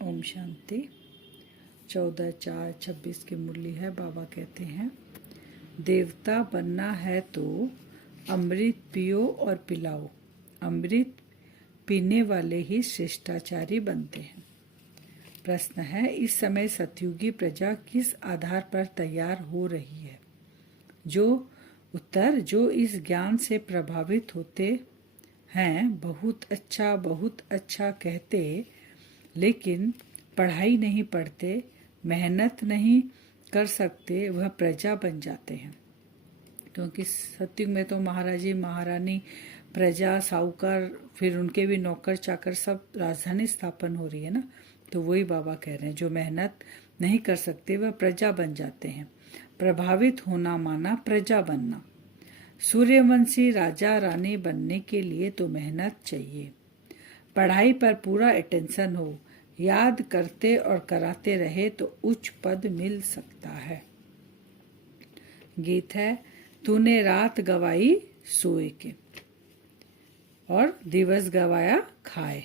ओम शांति। 14/4/26 की मुरली है। बाबा कहते हैं, देवता बनना है तो अमृत पियो और पिलाओ। अमृत पीने वाले ही श्रेष्ठाचारी बनते हैं। प्रश्न है, इस समय सतयुगी प्रजा किस आधार पर तैयार हो रही है? जो इस ज्ञान से प्रभावित होते हैं बहुत अच्छा कहते, लेकिन पढ़ाई नहीं पढ़ते, मेहनत नहीं कर सकते, वह प्रजा बन जाते हैं। क्योंकि सतयुग में तो महाराजी महारानी, प्रजा, साहूकार, फिर उनके भी नौकर चाकर, सब राजधानी स्थापन हो रही है ना। तो वही बाबा कह रहे हैं, जो मेहनत नहीं कर सकते वह प्रजा बन जाते हैं। प्रभावित होना माना प्रजा बनना। सूर्यवंशी राजा रानी बनने के लिए तो मेहनत चाहिए। पढ़ाई पर पूरा अटेंशन हो, याद करते और कराते रहे तो उच्च पद मिल सकता है। गीत है, तूने रात गवाई सोए के और दिवस गवाया खाए,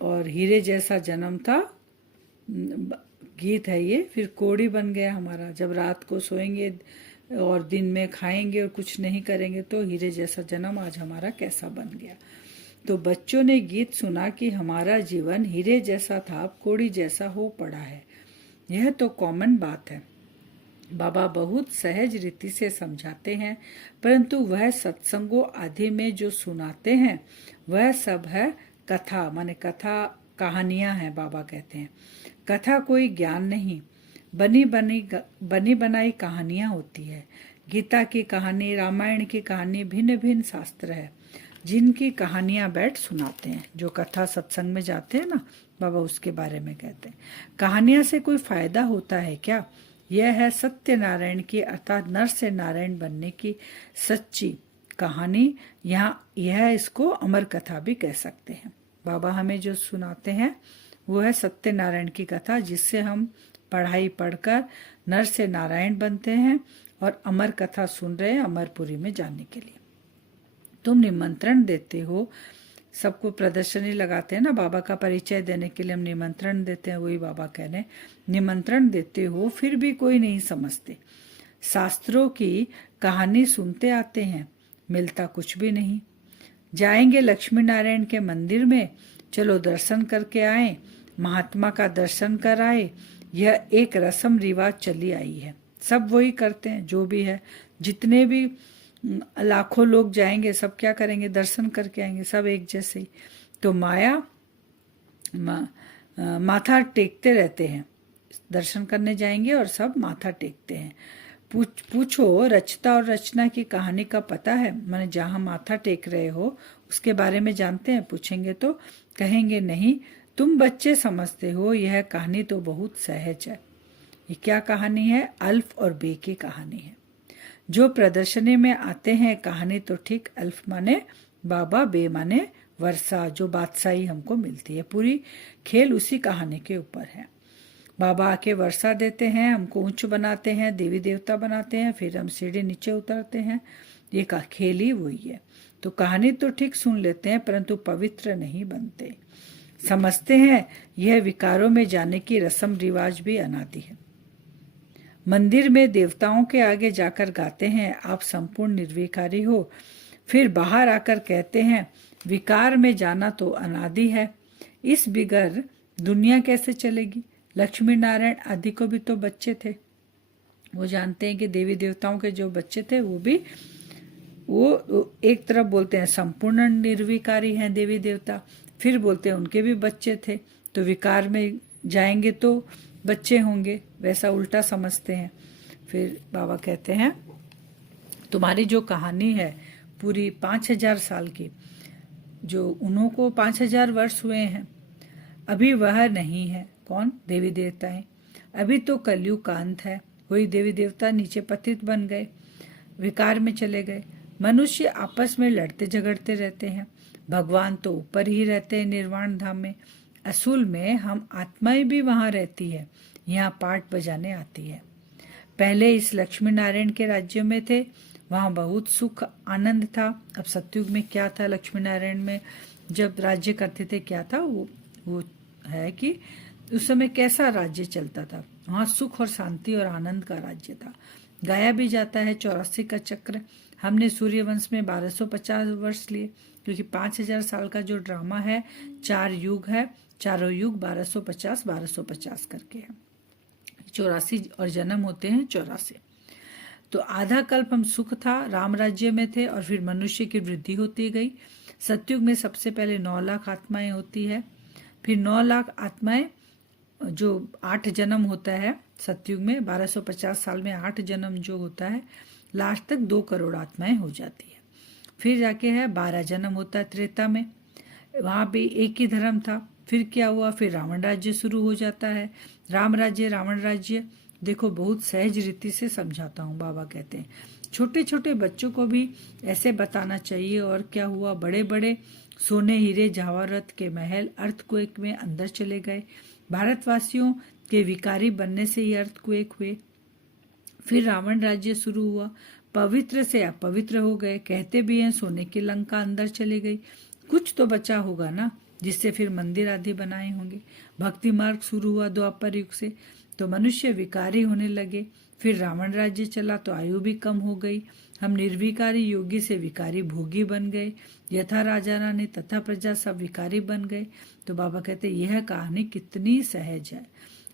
और हीरे जैसा जन्म था। गीत है ये। फिर कोड़ी बन गया हमारा। जब रात को सोएंगे और दिन में खाएंगे और कुछ नहीं करेंगे तो हीरे जैसा जन्म आज हमारा कैसा बन गया। तो बच्चों ने गीत सुना कि हमारा जीवन हीरे जैसा था, अब कोड़ी जैसा हो पड़ा है। यह तो कॉमन बात है। बाबा बहुत सहज रीति से समझाते हैं, परंतु वह सत्संगों आदि में जो सुनाते हैं वह सब है कथा, माने कथा कहानियां हैं। बाबा कहते हैं कथा कोई ज्ञान नहीं, बनी बनाई कहानियां होती है। गीता की कहानी, रामायण की कहानी, भिन्न भिन्न शास्त्र है जिनकी कहानियां बैठ सुनाते हैं। जो कथा सत्संग में जाते हैं ना, बाबा उसके बारे में कहते हैं। कहानियां से कोई फायदा होता है क्या? यह है सत्यनारायण की, अर्थात नर से नारायण बनने की सच्ची कहानी। यह इसको अमर कथा भी कह सकते हैं। बाबा हमें जो सुनाते हैं वो है सत्यनारायण की कथा, जिससे हम पढ़ाई पढ़कर नर से नारायण बनते हैं और अमर कथा सुन रहे हैं अमरपुरी में जाने के लिए। तुम निमंत्रण देते हो, सबको प्रदर्शनी लगाते हैं ना, बाबा का परिचय देने के लिए हम निमंत्रण देते हैं। वही बाबा कह रहे हैं, निमंत्रण देते हो फिर भी कोई नहीं समझते। शास्त्रों की कहानी सुनते आते हैं, मिलता कुछ भी नहीं। जाएंगे लक्ष्मी नारायण के मंदिर में, चलो दर्शन करके आए, महात्मा का दर्शन कराए। यह एक रस्म रिवाज चली आई है। सब वही करते हैं। जो भी है, जितने भी लाखों लोग जाएंगे, सब क्या करेंगे? दर्शन करके आएंगे, सब एक जैसे ही। तो माया माथा टेकते रहते हैं। दर्शन करने जाएंगे और सब माथा टेकते हैं। पूछो रचता और रचना की कहानी का पता है? माने जहाँ माथा टेक रहे हो उसके बारे में जानते हैं? पूछेंगे तो कहेंगे नहीं, तुम बच्चे समझते हो, यह कहानी तो बहुत सहज है। ये क्या कहानी है? अल्फ और बे की कहानी है। जो प्रदर्शनी में आते हैं, कहानी तो ठीक अल्फ माने बाबा, बे माने वर्षा, जो बादशाही हमको मिलती है। पूरी खेल उसी कहानी के ऊपर है। बाबा आके वर्षा देते हैं, हमको ऊंच बनाते हैं, देवी देवता बनाते हैं, फिर हम सीढ़ी नीचे उतरते हैं। ये का खेल ही वही है। तो कहानी तो ठीक सुन लेते हैं, परंतु पवित्र नहीं बनते। समझते हैं यह विकारों में जाने की रस्म रिवाज भी अनादि है। मंदिर में देवताओं के आगे जाकर गाते हैं आप संपूर्ण निर्विकारी हो, फिर बाहर आकर कहते हैं विकार में जाना तो अनादि है। इस बिगर दुनिया कैसे चलेगी? लक्ष्मी नारायण आदि को भी तो बच्चे थे। वो जानते हैं कि देवी देवताओं के जो बच्चे थे वो एक तरफ बोलते हैं संपूर्ण निर्विकारी हैं देवी देवता, फिर बोलते हैं उनके भी बच्चे थे, तो विकार में जाएंगे तो बच्चे होंगे, वैसा उल्टा समझते हैं। फिर बाबा कहते हैं तुम्हारी जो कहानी है पूरी 5000 साल की, जो उन्हों को 5000 वर्ष हुए हैं, अभी वह नहीं है। कौन? देवी देवताएं। अभी तो कलयुग का अंत है। वही देवी देवता नीचे पतित बन गए, विकार में चले गए। मनुष्य आपस में लड़ते झगड़ते रहते हैं, भगवान तो ऊपर ही रहते हैं निर्वाण धाम में। असूल में हम आत्माएं भी वहां रहती है, यहाँ पाठ बजाने आती है। पहले इस लक्ष्मी नारायण के राज्य में थे, वहाँ बहुत सुख आनंद था। अब सतयुग में क्या था? लक्ष्मी नारायण में जब राज्य करते थे क्या था? वो है कि उस समय कैसा राज्य चलता था। वहाँ सुख और शांति और आनंद का राज्य था। गाया भी जाता है 84 का चक्र। हमने सूर्यवंश में 1250 वर्ष लिए, क्योंकि 5000 साल का जो ड्रामा है, 4 युग है, चारों युग 1250 करके है। 84 और जन्म होते हैं 84। तो आधा कल्प हम सुख था, राम राज्य में थे, और फिर मनुष्य की वृद्धि होती गई। सतयुग में सबसे पहले 9 लाख आत्माएं होती है, फिर 9 लाख आत्माएं, जो 8 जन्म होता है सतयुग में, 1250 साल में 8 जन्म जो होता है, लास्ट तक 2 करोड़ आत्माएं हो जाती है। फिर जाके है 12 जन्म होता है त्रेता में, वहाँ भी एक ही धर्म था। फिर क्या हुआ, फिर रावण राज्य शुरू हो जाता है। राम राज्य रावण राज्य, देखो बहुत सहज रीति से समझाता हूँ। बाबा कहते हैं छोटे छोटे बच्चों को भी ऐसे बताना चाहिए। और क्या हुआ, बड़े बड़े सोने हीरे जवाहरात के महल अर्थक्वेक में अंदर चले गए। भारतवासियों के विकारी बनने से ही अर्थक्वेक हुए। फिर रावण राज्य शुरू हुआ, पवित्र से अपवित्र हो गए। कहते भी हैं सोने की लंका अंदर चली गई। कुछ तो बचा होगा ना, जिससे फिर मंदिर आदि बनाए होंगे। भक्ति मार्ग शुरू हुआ द्वापर युग से, तो मनुष्य विकारी होने लगे। फिर रावण राज्य चला तो आयु भी कम हो गई। हम निर्विकारी योगी से विकारी भोगी बन गए। यथा राजा रानी तथा प्रजा सब विकारी बन गए। तो बाबा कहते यह कहानी कितनी सहज है।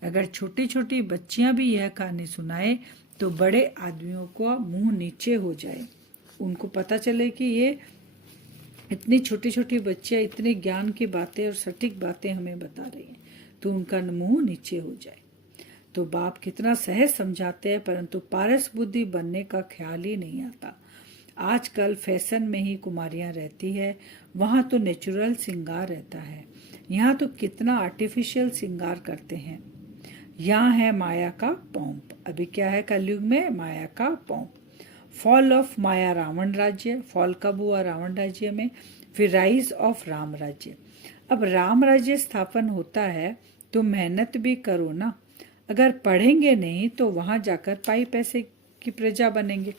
अगर छोटी छोटी बच्चियां भी यह कहानी सुनाए तो बड़े आदमियों को मुंह नीचे हो जाए। उनको पता चले कि ये इतनी छोटी छोटी बच्चियां इतने ज्ञान की बातें और सटीक बातें हमें बता रही हैं, तो उनका मुंह नीचे हो जाए। तो बाप कितना सहज समझाते हैं, परंतु पारस बुद्धि बनने का ख्याल ही नहीं आता। आजकल फैशन में ही कुमारियां रहती है, वहां तो नेचुरल श्रृंगार रहता है। यहाँ तो कितना आर्टिफिशियल श्रृंगार करते हैं। यहाँ है माया का पौंप। अभी क्या है कलयुग में, माया का पौंप। फॉल ऑफ माया रावण राज्य, फॉल कब हुआ रावण राज्य में। फिर राइज ऑफ राम राज्य। अब राम राज्य स्थापन होता है तो मेहनत भी करो ना। अगर पढ़ेंगे नहीं तो वहां जाकर पाई पैसे की प्रजा बनेंगे।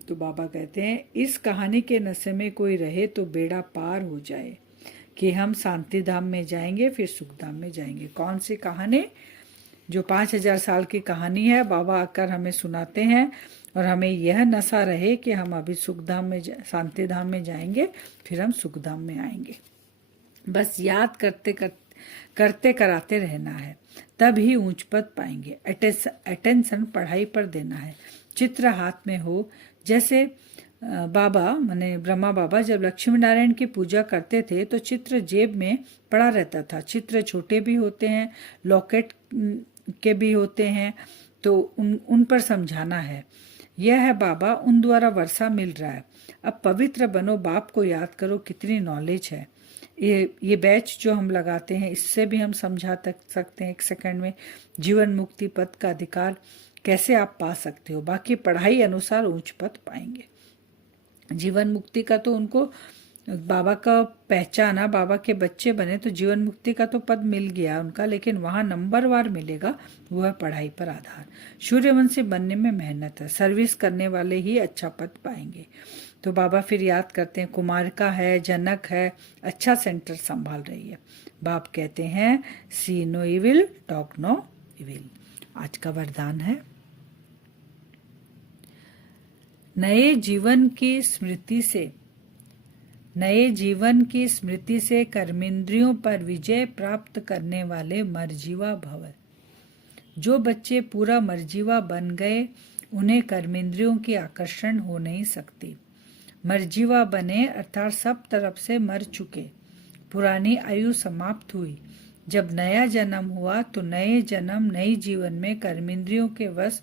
तो बाबा कहते हैं इस कहानी के नशे में कोई रहे तो बेड़ा पार हो जाए, कि हम शांति धाम में जाएंगे फिर सुख धाम में जाएंगे। कौन सी कहानी, जो 5000 साल की कहानी है, बाबा आकर हमें सुनाते हैं, और हमें यह नशा रहे कि हम अभी सुख धाम में शांति धाम में जाएंगे, फिर हम सुख धाम में आएंगे। बस याद करते कराते रहना है, तब ही ऊंच पद पाएंगे। अटेंशन पढ़ाई पर देना है। चित्र हाथ में हो, जैसे बाबा माने ब्रह्मा बाबा जब लक्ष्मी नारायण की पूजा करते थे तो चित्र जेब में पड़ा रहता था। चित्र छोटे भी होते हैं, लॉकेट के भी होते हैं, तो उन पर समझाना है। यह है बाबा, उन द्वारा वर्षा मिल रहा है। अब पवित्र बनो, बाप को याद करो, कितनी नॉलेज है। ये बैच जो हम लगाते हैं, इससे भी हम समझा सकते हैं 1 सेकंड में जीवन मुक्ति पद का अधिकार कैसे आप पा सकते हो। बाकी पढ़ाई अनुसार उच्च पद पाएंगे। जीवन मुक्ति का तो उनको बाबा का पहचाना, बाबा के बच्चे बने तो जीवन मुक्ति का तो पद मिल गया उनका, लेकिन वहां नंबरवार मिलेगा, वो है पढ़ाई पर आधार। सूर्यवंशी बनने में मेहनत है, सर्विस करने वाले ही अच्छा पद पाएंगे। तो बाबा फिर याद करते हैं, कुमारिका है, जनक है, अच्छा सेंटर संभाल रही है। बाप कहते हैं see no evil, talk no evil. आज का वरदान है, नए जीवन की स्मृति से कर्मेंद्रियों पर विजय प्राप्त करने वाले मर्जीवा भव। जो बच्चे पूरा मर्जीवा बन गए उन्हें कर्मेंद्रियों की आकर्षण हो नहीं सकती। मर्जीवा बने अर्थात सब तरफ से मर चुके, पुरानी आयु समाप्त हुई। जब नया जन्म हुआ तो नए जन्म नई जीवन में कर्मेंद्रियों के वश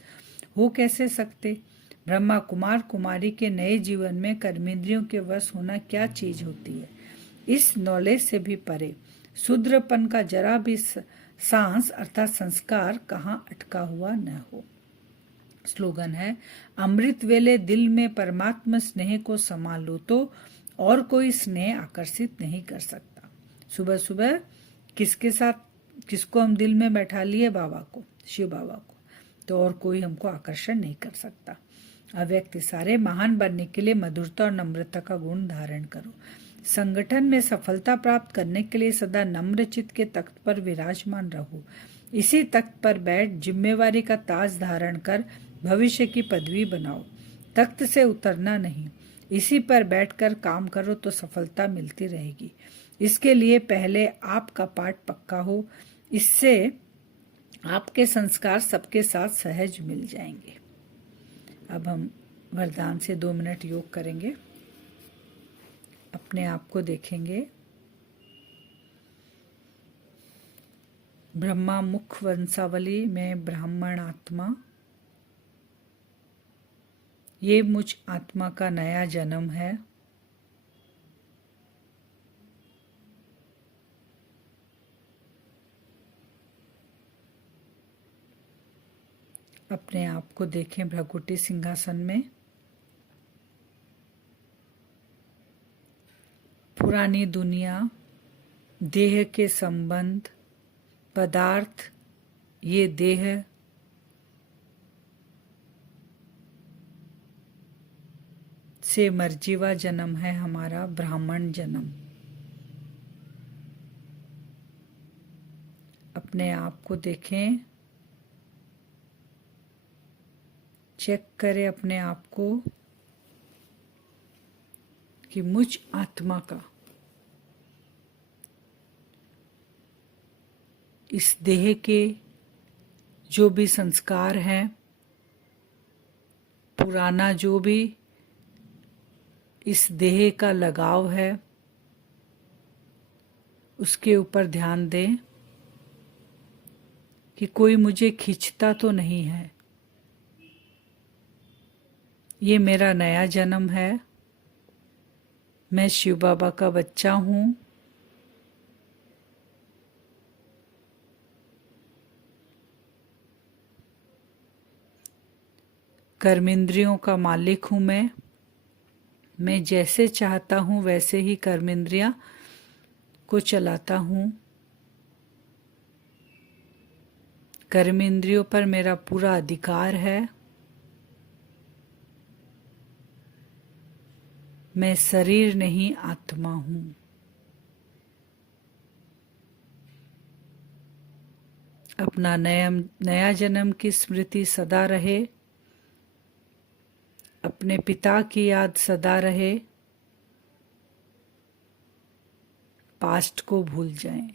हो कैसे सकते। ब्रह्मा कुमार कुमारी के नए जीवन में कर्मेंद्रियों के वश होना क्या चीज होती है। इस नॉलेज से भी परे शूद्रपन का जरा भी सांस अर्थात संस्कार कहाँ अटका हुआ न हो। स्लोगन है, अमृत वेले दिल में परमात्मा स्नेह को समा लो तो और कोई स्नेह आकर्षित नहीं कर सकता। सुबह सुबह किसके साथ, किसको हम दिल में बैठा लिए, बाबा को, शिव बाबा को, तो और कोई हमको आकर्षण नहीं कर सकता। अव्यक्त सारे महान बनने के लिए मधुरता और नम्रता का गुण धारण करो। संगठन में सफलता प्राप्त करने के लिए सदा नम्र चित्त के तख्त पर विराजमान रहो। इसी तख्त पर बैठ जिम्मेवारी का ताज धारण कर भविष्य की पदवी बनाओ। तख्त से उतरना नहीं, इसी पर बैठकर काम करो तो सफलता मिलती रहेगी। इसके लिए पहले आपका पाठ पक्का हो, इससे आपके संस्कार सबके साथ सहज मिल जाएंगे। अब हम वरदान से 2 मिनट योग करेंगे। अपने आप को देखेंगे। ब्रह्मा मुख वंशावली में ब्राह्मण आत्मा, ये मुझ आत्मा का नया जन्म है। अपने आप को देखें भ्रकुटी सिंहासन में। पुरानी दुनिया, देह के संबंध, पदार्थ, ये देह से मर्जीवा जन्म है हमारा, ब्राह्मण जन्म। अपने आप को देखें, चेक करें अपने आप को कि मुझ आत्मा का इस देह के जो भी संस्कार हैं, पुराना जो भी इस देह का लगाव है, उसके ऊपर ध्यान दें कि कोई मुझे खींचता तो नहीं है। ये मेरा नया जन्म है। मैं शिव बाबा का बच्चा हूँ। कर्मेंद्रियों का मालिक हूँ मैं जैसे चाहता हूँ वैसे ही कर्मेंद्रियां को चलाता हूँ। कर्मेंद्रियों पर मेरा पूरा अधिकार है। मैं शरीर नहीं, आत्मा हूँ। अपना नया जन्म की स्मृति सदा रहे, अपने पिता की याद सदा रहे, पास्ट को भूल जाएं।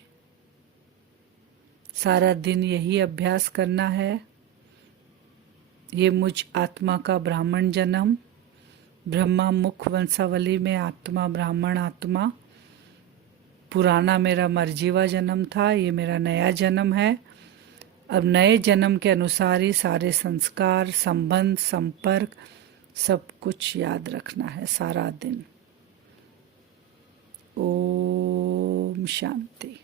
सारा दिन यही अभ्यास करना है। ये मुझ आत्मा का ब्राह्मण जन्म, ब्रह्मा मुख वंशावली में आत्मा ब्राह्मण आत्मा, पुराना मेरा मर्जीवा जन्म था, ये मेरा नया जन्म है। अब नए जन्म के अनुसार ही सारे संस्कार, संबंध, संपर्क सब कुछ याद रखना है सारा दिन। ओम शांति।